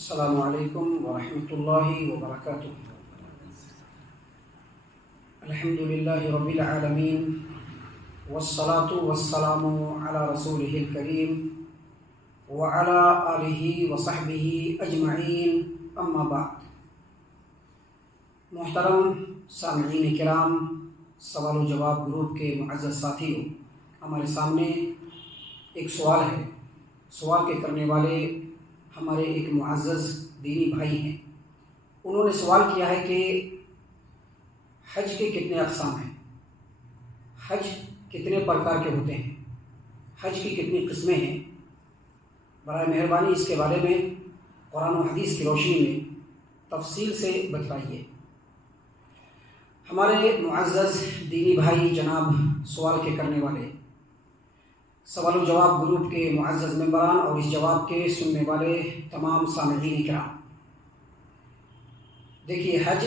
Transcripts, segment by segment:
السلام علیکم ورحمۃ اللہ وبرکاتہ۔ الحمد للہ رب العالمین والصلاة والسلام علی رسولہ الکریم وعلی آلہ وصحبہ اجمعین، اما بعد۔ محترم سامعین کرام، سوال و جواب گروپ کے معزز ساتھیوں، ہمارے سامنے ایک سوال ہے۔ سوال کے کرنے والے ہمارے ایک معزز دینی بھائی ہیں۔ انہوں نے سوال کیا ہے کہ حج کے کتنے اقسام ہیں، حج کتنے پرکار کے ہوتے ہیں، حج کی کتنی قسمیں ہیں۔ برائے مہربانی اس کے بارے میں قرآن و حدیث کی روشنی میں تفصیل سے بتلائیے۔ ہمارے معزز دینی بھائی جناب سوال کے کرنے والے، سوال و جواب گروپ کے معزز ممبران اور اس جواب کے سننے والے تمام سامعین کرام، دیکھیے، حج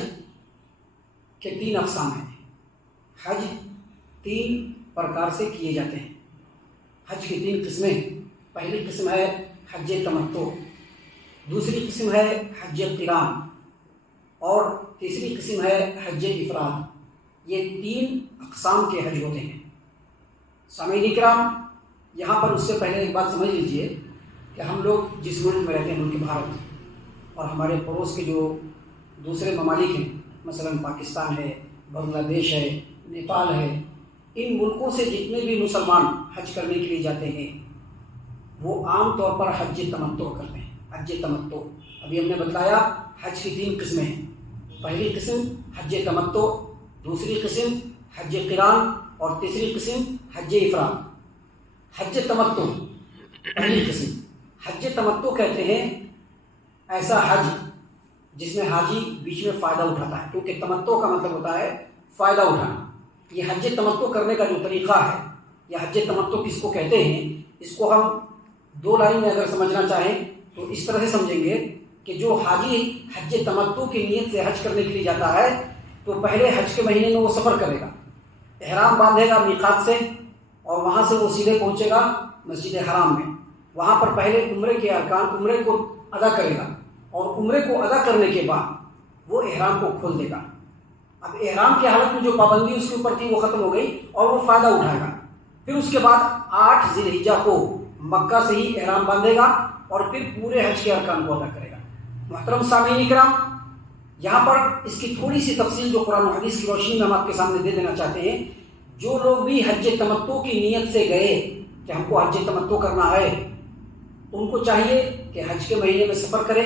کے 3 اقسام ہیں۔ حج 3 پرکار سے کیے جاتے ہیں۔ حج کی 3 قسمیں، پہلی قسم ہے حج تمتع، دوسری قسم ہے حج قران، اور تیسری قسم ہے حج افراد۔ یہ 3 اقسام کے حج ہوتے ہیں۔ سامعین کرام، یہاں پر اس سے پہلے ایک بات سمجھ لیجئے کہ ہم لوگ جس ملک میں رہتے ہیں، ملک بھارت، اور ہمارے پڑوس کے جو دوسرے ممالک ہیں، مثلا پاکستان ہے، بنگلہ دیش ہے، نیپال ہے، ان ملکوں سے جتنے بھی مسلمان حج کرنے کے لیے جاتے ہیں وہ عام طور پر حج تمتع کرتے ہیں۔ حج تمتع ابھی ہم نے بتلایا، حج کی 3 قسمیں ہیں۔ پہلی قسم حج تمتع، دوسری قسم حج قران، اور تیسری قسم حج افراد۔ حج تمتع پہلی قسم، حج تمتع کہتے ہیں ایسا حج جس میں حاجی بیچ میں فائدہ اٹھاتا ہے، کیونکہ تمتع کا مطلب ہوتا ہے فائدہ اٹھانا۔ یہ حج تمتع کرنے کا جو طریقہ ہے، یا حج تمتع کس کو کہتے ہیں، اس کو ہم 2 لائن میں اگر سمجھنا چاہیں تو اس طرح سے سمجھیں گے کہ جو حاجی حج تمتع کی نیت سے حج کرنے کے لیے جاتا ہے تو پہلے حج کے مہینے میں وہ سفر کرے گا، احرام باندھے گا میقات سے، اور وہاں سے وہ سیدھے پہنچے گا مسجد حرام میں۔ وہاں پر پہلے عمرے کے ارکان، عمرے کو ادا کرے گا، اور عمرے کو ادا کرنے کے بعد وہ احرام کو کھول دے گا۔ اب احرام کی حالت میں جو پابندی اس کے اوپر تھی وہ ختم ہو گئی، اور وہ فائدہ اٹھائے گا۔ پھر اس کے بعد 8 ذی الحجہ کو مکہ سے ہی احرام باندھے گا، اور پھر پورے حج کے ارکان کو ادا کرے گا۔ محترم سامعین کرام، یہاں پر اس کی تھوڑی سی تفصیل جو قرآن و حدیث کی روشنی میں ہم آپ کے سامنے دے دینا چاہتے ہیں۔ جو لوگ بھی حج تمتع کی نیت سے گئے کہ ہم کو حج تمتع کرنا ہے، ان کو چاہیے کہ حج کے مہینے میں سفر کریں۔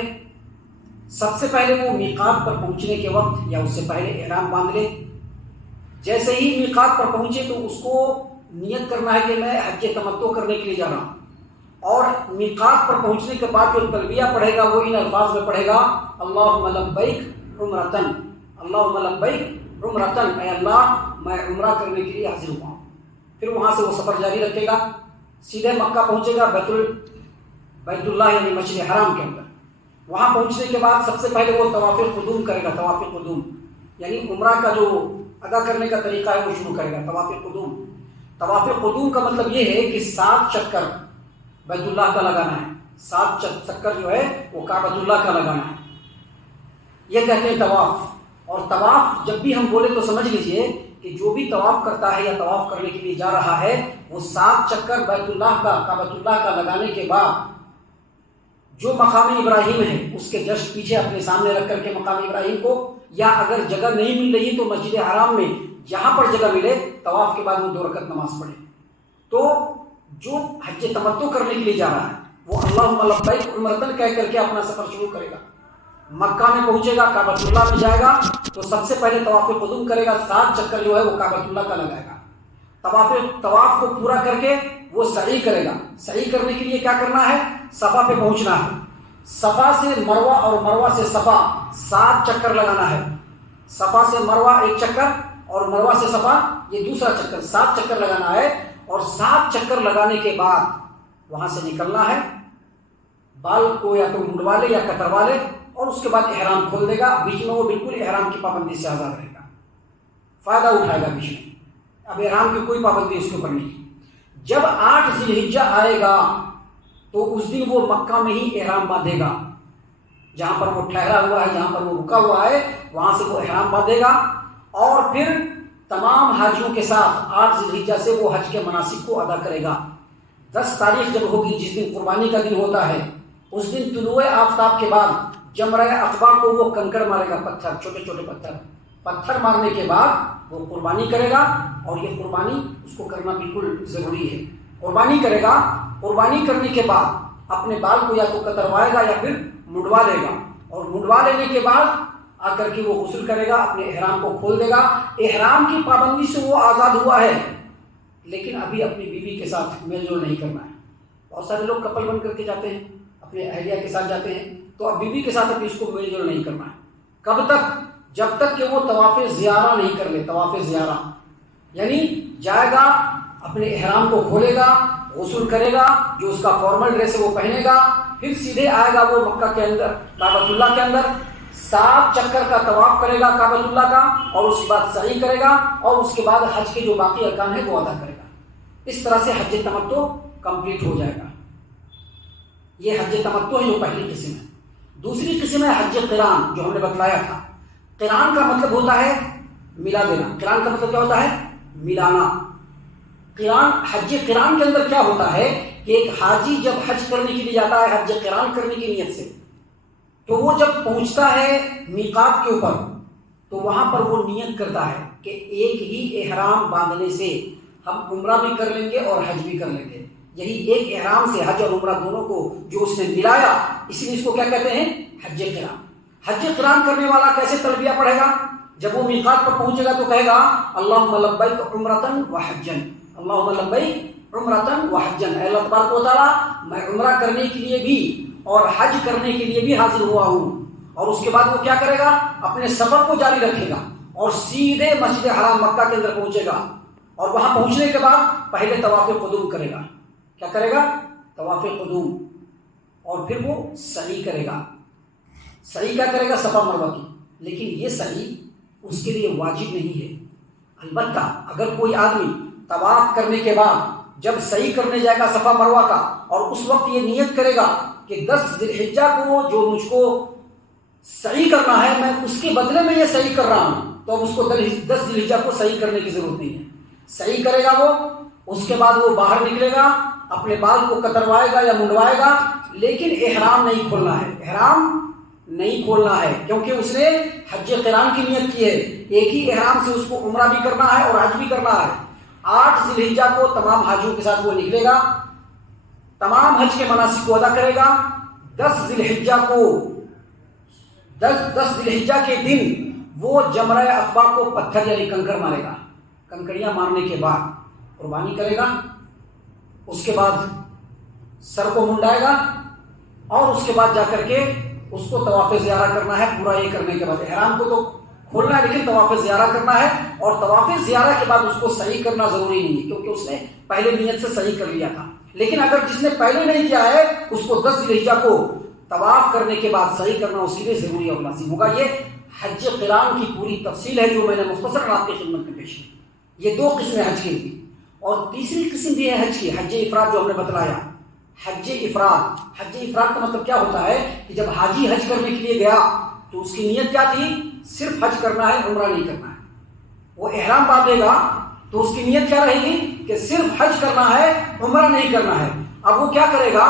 سب سے پہلے وہ میقات پر پہنچنے کے وقت یا اس سے پہلے احرام باندھ لیں۔ جیسے ہی میقات پر پہنچے تو اس کو نیت کرنا ہے کہ میں حج تمتع کرنے کے لیے جا رہا ہوں، اور میقات پر پہنچنے کے بعد جو تلبیہ پڑھے گا وہ ان الفاظ میں پڑھے گا: اللہم لبیک عمرتن، اللہم لبیک عمرتن، اے اللہ میں عمرہ کرنے کے لیے حاضر ہوا ہوں۔ پھر وہاں سے وہ سفر جاری رکھے گا، سیدھے مکہ پہنچے گا، بیت اللہ یعنی مسجد حرام کے اندر۔ وہاں پہنچنے کے بعد سب سے پہلے وہ طواف قدوم کرے گا۔ طواف قدوم یعنی عمرہ کا جو ادا کرنے کا طریقہ ہے وہ شروع کرے گا، طواف قدوم۔ طواف قدوم کا مطلب یہ ہے کہ 7 چکر بیت اللہ کا لگانا ہے، 7 چکر جو ہے وہ کعبۃ اللہ کا لگانا ہے، یہ کہتے ہیں طواف۔ اور طواف جب بھی ہم بولے تو سمجھ لیجئے کہ جو بھی طواف کرتا ہے یا طواف کرنے کے لیے جا رہا ہے، وہ 7 چکر بیت اللہ کا، کعبۃ اللہ کا لگانے کے بعد جو مقام ابراہیم ہے اس کے جسٹ پیچھے اپنے سامنے رکھ کر کے مقام ابراہیم کو، یا اگر جگہ نہیں مل رہی تو مسجد حرام میں جہاں پر جگہ ملے، طواف کے بعد وہ 2 رکعت نماز پڑھے۔ تو جو حج تمتع کرنے کے لیے جا رہا ہے وہ اللہم لبیک عمرتن کہہ کر کے اپنا سفر شروع کرے گا۔ مکہ میں پہنچے گا، کعبۃ اللہ میں جائے گا تو سب سے پہلے طواف قدوم کرے گا، 7 چکر جو ہے وہ کعبۃ اللہ کا لگائے گا۔ طواف کو پورا کر کے وہ سعی کرے گا۔ سعی کرنے کے لیے کیا کرنا ہے؟ صفا پہ پہنچنا ہے، صفا سے مروہ اور مروہ سے صفا 7 چکر لگانا ہے۔ صفا سے مروہ 1 چکر اور مروہ سے صفا یہ دوسرا چکر، 7 چکر لگانا ہے۔ اور 7 چکر لگانے کے بعد وہاں سے نکلنا ہے، بال کو یا تو منڈوا لے یا کتروا لے، اور اس کے بعد احرام کھول دے گا۔ بیچ میں وہ بالکل احرام کی پابندی سے آزاد رہے گا، فائدہ اٹھائے گا بیچ میں۔ اب احرام کی کوئی پابندی اس کے اوپر نہیں۔ جب 8 ذی الحجہ آئے گا تو اس دن وہ مکہ میں ہی احرام باندھے گا، جہاں پر وہ ٹھہرا ہوا ہے، جہاں پر وہ رکا ہوا ہے، وہاں سے وہ احرام باندھے گا، اور پھر تمام حاجیوں کے ساتھ 8 ذی الحجہ سے وہ حج کے مناسک کو ادا کرے گا۔ 10 تاریخ جب ہوگی، جس دن قربانی کا دن ہوتا ہے، اس دن طلوع آفتاب کے بعد جمرہ عقبہ کو وہ کنکر مارے گا، پتھر، چھوٹے چھوٹے پتھر مارنے کے بعد وہ قربانی کرے گا، اور یہ قربانی اس کو کرنا بالکل ضروری ہے۔ قربانی کرے گا، قربانی کرنے کے بعد اپنے بال کو یا تو کتروائے گا یا پھر منڈوا لے گا، اور منڈوا لینے کے بعد آ کر کے وہ غسل کرے گا، اپنے احرام کو کھول دے گا۔ احرام کی پابندی سے وہ آزاد ہوا ہے، لیکن ابھی اپنی بیوی کے ساتھ میل جول نہیں کرنا ہے۔ بہت سارے لوگ کپل بن کر کے جاتے ہیں، اپنے اہلیہ کے ساتھ جاتے ہیں، تو اب بیوی کے ساتھ ابھی اس کو میل جول نہیں کرنا ہے۔ کب تک؟ جب تک کہ وہ طواف زیارہ نہیں کر لے۔ طواف زیارہ یعنی جائے گا، اپنے احرام کو کھولے گا، غسل کرے گا، جو اس کا فارمل ڈریس ہے وہ پہنے گا، پھر سیدھے آئے گا وہ مکہ کے اندر، کعبۃ اللہ کے اندر 7 چکر کا طواف کرے گا کعبۃ اللہ کا، اور اس کے بعد سعی کرے گا، اور اس کے بعد حج کے جو باقی ارکان ہیں وہ ادا کرے گا۔ اس طرح سے حج تمتع کمپلیٹ ہو جائے گا۔ یہ حج تمتع ہے جو پہلی قسم ہے۔ دوسری قسم ہے حج قران، جو ہم نے بتلایا تھا۔ قران کا مطلب ہوتا ہے ملا دینا۔ قران کا مطلب کیا ہوتا ہے؟ ملانا۔ قران، حج قران کے اندر کیا ہوتا ہے کہ ایک حاجی جب حج کرنے کے لیے جاتا ہے، حج قران کرنے کی نیت سے، تو وہ جب پہنچتا ہے میقات کے اوپر، تو وہاں پر وہ نیت کرتا ہے کہ ایک ہی احرام باندھنے سے ہم عمرہ بھی کر لیں گے اور حج بھی کر لیں گے۔ یہی ایک احرام سے حج اور عمرہ دونوں کو جو اس نے ملایا، اس لیے اس کو کیا کہتے ہیں؟ حج قران۔ حج قران کرنے والا کیسے تلبیہ پڑھے گا؟ جب وہ میقات پر پہنچے گا تو کہے گا اللہم لبیک عمرۃ وحجن، اللہم لبیک عمرۃ وحجن، اے اللہ تبارک و تعالیٰ، میں عمرہ کرنے کے لیے بھی اور حج کرنے کے لیے بھی حاضر ہوا ہوں۔ اور اس کے بعد وہ کیا کرے گا؟ اپنے سفر کو جاری رکھے گا اور سیدھے مسجد حرام مکہ کے اندر پہنچے گا، اور وہاں پہنچنے کے بعد پہلے طواف قدوم کرے گا۔ کیا کرے گا؟ طواف قدوم، اور پھر وہ سعی کرے گا۔ سعی کیا کرے گا؟ صفا مروہ کی۔ لیکن یہ سعی اس کے لیے واجب نہیں ہے۔ البتہ اگر کوئی آدمی طواف کرنے کے بعد جب سعی کرنے جائے گا صفا مروہ کا، اور اس وقت یہ نیت کرے گا کہ 10 ذی الحجہ کو جو مجھ کو سعی کرنا ہے، میں اس کے بدلے میں یہ سعی کر رہا ہوں، تو اب اس کو 10 ذی الحجہ کو سعی کرنے کی ضرورت نہیں ہے۔ سعی کرے گا وہ، اس کے بعد وہ باہر نکلے گا، اپنے بال کو کتروائے گا یا منڈوائے گا، لیکن احرام نہیں کھولنا ہے۔ احرام نہیں کھولنا ہے، کیونکہ اس نے حج قران کی نیت کی ہے۔ ایک ہی احرام سے اس کو عمرہ بھی کرنا ہے اور حج بھی کرنا ہے۔ 8 ذی الحجہ کو تمام حاجیوں کے ساتھ وہ نکلے گا، تمام حج کے مناسک کو ادا کرے گا۔ 10 ذی الحجہ کو 10 ذی الحجہ کے دن وہ جمرہ عقبہ کو پتھر یعنی کنکر مارے گا۔ کنکریاں مارنے کے بعد قربانی کرے گا، اس کے بعد سر کو منڈائے گا، اور اس کے بعد جا کر کے اس کو طواف زیارہ کرنا ہے۔ پورا یہ کرنے کے بعد احرام کو تو کھولنا ہے، لیکن طواف زیارہ کرنا ہے، اور طواف زیارہ کے بعد اس کو صحیح کرنا ضروری نہیں ہے، کیونکہ اس نے پہلے نیت سے صحیح کر لیا تھا۔ لیکن اگر جس نے پہلے نہیں کیا ہے، اس کو 10 ذی الحجہ کو طواف کرنے کے بعد صحیح کرنا اس کے لیے ضروری اور لازم ہوگا۔ یہ حج قران کی پوری تفصیل ہے جو میں نے مختصر آپ کی خدمت میں پیش کی۔ یہ 2 قسمیں حج کی تھی، اور تیسری قسم بھی ہے حج کی، حج افراد، جو ہم نے بتلایا۔ حج افراد، حج افراد کا مطلب کیا ہوتا ہے کہ جب حاجی حج کرنے کے لیے گیا تو اس کی نیت کیا تھی؟ صرف حج کرنا ہے، عمرہ نہیں کرنا ہے۔ وہ احرام باندھے گا تو اس کی نیت کیا رہے گی کہ صرف حج کرنا ہے، عمرہ نہیں کرنا ہے۔ اب وہ کیا کرے گا؟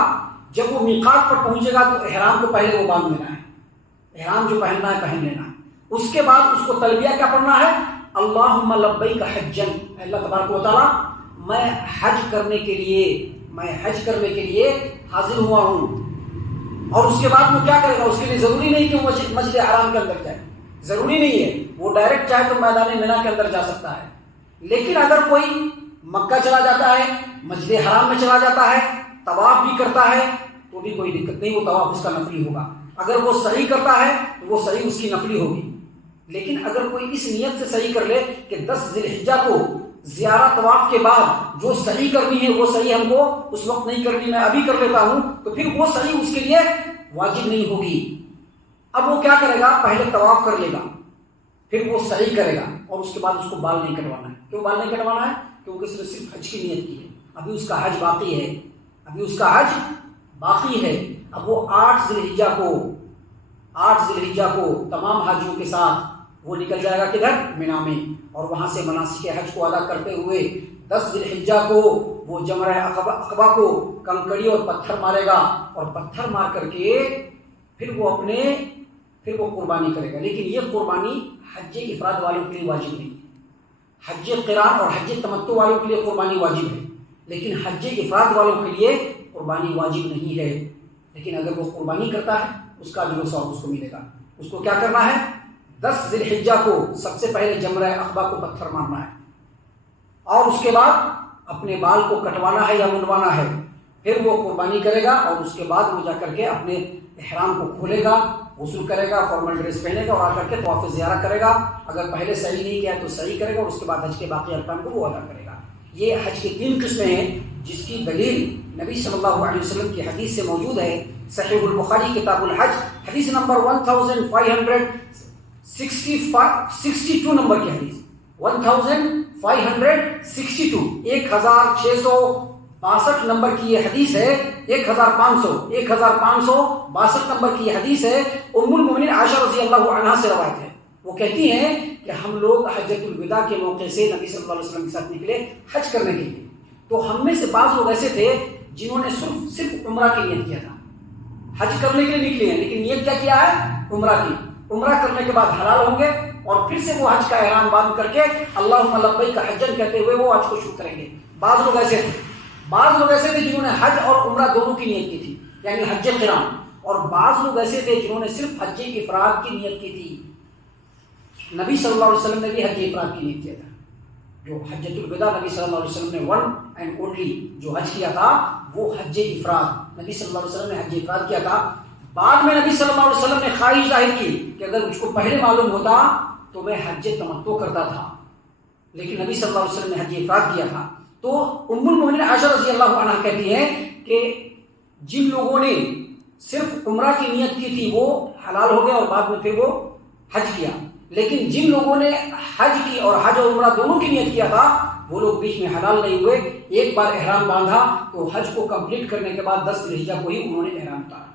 جب وہ میقات پر پہنچے گا تو احرام کو پہلے وہ باندھ لینا ہے، احرام جو پہننا ہے پہن لینا ہے۔ اس کے بعد اس کو تلبیہ کیا پڑھنا ہے؟ اللہم لبیک حجن، اللہ تبارک و تعالیٰ، میں حج کرنے کے لیے حاضر ہوا ہوں۔ اور اس کے بعد وہ کیا کرے گا؟ اس کے لیے ضروری نہیں کہ وہ مسجد حرام کے اندر جائے، ضروری نہیں ہے، وہ ڈائریکٹ چاہے تو میدان منا کے اندر جا سکتا ہے۔ لیکن اگر کوئی مکہ چلا جاتا ہے، مسجد حرام میں چلا جاتا ہے، طواف بھی کرتا ہے، تو بھی کوئی دقت نہیں، وہ طواف اس کا نفلی ہوگا۔ اگر وہ صحیح کرتا ہے تو وہ صحیح اس کی نفلی ہوگی۔ لیکن اگر کوئی اس نیت سے صحیح کر لے کہ 10 ذی الحجہ کو زیارہ طواف کے بعد جو صحیح کرنی ہے وہ صحیح ہم کو اس وقت نہیں کرنی، میں ابھی کر لیتا ہوں، تو پھر وہ صحیح اس کے لیے واجب نہیں ہوگی۔ اب وہ کیا کرے گا؟ پہلے طواف کر لے گا، پھر وہ صحیح کرے گا، اور اس کے بعد اس کو بال نہیں کٹوانا ہے۔ کیوں بال نہیں کٹوانا ہے؟ کیونکہ اس نے صرف حج کی نیت کی ہے، ابھی اس کا حج باقی ہے، ابھی اس کا حج باقی ہے۔ اب وہ 8 ذی الحجہ کو 8 ذی الحجہ کو تمام حاجیوں کے ساتھ وہ نکل جائے گا کدھر؟ مینا میں، اور وہاں سے مناسک حج کو ادا کرتے ہوئے 10 ذی الحجہ کو وہ جمرہ عقبہ کو کنکڑی اور پتھر مارے گا، اور پتھر مار کر کے پھر وہ قربانی کرے گا۔ لیکن یہ قربانی حج افراد والوں کے لیے واجب نہیں ہے۔ حج قران اور حج تمتع والوں کے لیے قربانی واجب ہے، لیکن حج افراد والوں کے لیے قربانی واجب نہیں ہے۔ لیکن اگر وہ قربانی کرتا ہے اس کا اجر و ثواب اس کو ملے گا۔ اس کو کیا کرنا ہے؟ 10 ذی الحجہ کو سب سے پہلے جمرہ عقبہ کو پتھر مارنا ہے، اور اس کے بعد اپنے بال کو کٹوانا ہے یا منڈوانا ہے، پھر وہ قربانی کرے گا، اور اس کے بعد وہ جا کر کے اپنے احرام کو کھولے گا، غسل کرے گا، فارمل ڈریس پہنے گا، اور آ کر کے طواف زیارہ کرے گا۔ اگر پہلے صحیح نہیں کیا تو صحیح کرے گا، اور اس کے بعد حج کے باقی ارکان کو وہ ادا کرے گا۔ یہ حج کی 3 قسمیں ہیں، جس کی دلیل نبی صلی اللہ علیہ وسلم کی حدیث سے موجود ہے۔ صحیح البخاری کتاب الحج حدیث نمبر 1562 نمبر کی حدیث، 1562 1662 نمبر کی یہ حدیث ہے، 1562 نمبر کی یہ حدیث ہے۔ ام المؤمنین عائشہ رضی اللہ عنہا سے روایت ہے، وہ کہتی ہیں کہ ہم لوگ حجۃ الوداع کے موقع سے نبی صلی اللہ علیہ وسلم کے ساتھ نکلے حج کرنے کے لیے، تو ہم میں سے بعض لوگ ایسے تھے جنہوں نے صرف عمرہ کی نیت کیا تھا۔ حج کرنے کے لیے نکلے ہیں لیکن نیت کیا کیا ہے؟ عمرہ کی۔ عمرہ کرنے کے بعد حلال ہوں گے، اور پھر سے وہ حج کا احرام باندھ کر کے اللہم لبیک حجن کہتے ہوئے وہ حج کو شروع کریں گے۔ بعض لوگ ایسے تھے جنہوں نے حج اور عمرہ دونوں کی نیت کی تھی، یعنی حج قران، اور بعض لوگ ایسے تھے جنہوں نے صرف حج افراد کی نیت کی تھی۔ نبی صلی اللہ علیہ وسلم نے بھی حج افراد کی نیت کیا تھا۔ جو حجۃ الوداع نبی صلی اللہ علیہ وسلم نے ون اینڈ اونلی جو حج کیا تھا وہ حج افراد، نبی صلی اللہ علیہ وسلم نے حج افراد کیا تھا۔ بعد میں نبی صلی اللہ علیہ وسلم نے خواہش ظاہر کی کہ اگر مجھ کو پہلے معلوم ہوتا تو میں حج تمتع کرتا تھا، لیکن نبی صلی اللہ علیہ وسلم نے حج افراد کیا تھا۔ تو ام المؤمنین عائشہ رضی اللہ عنہا کہتی ہیں کہ جن لوگوں نے صرف عمرہ کی نیت کی تھی وہ حلال ہو گئے، اور بعد میں پھر وہ حج کیا، لیکن جن لوگوں نے حج کی اور حج اور عمرہ دونوں کی نیت کیا تھا وہ لوگ بیچ میں حلال نہیں ہوئے۔ ایک بار احرام باندھا تو حج کو کمپلیٹ کرنے کے بعد 10 ذی الحجہ کو ہی انہوں نے احرام اتارا۔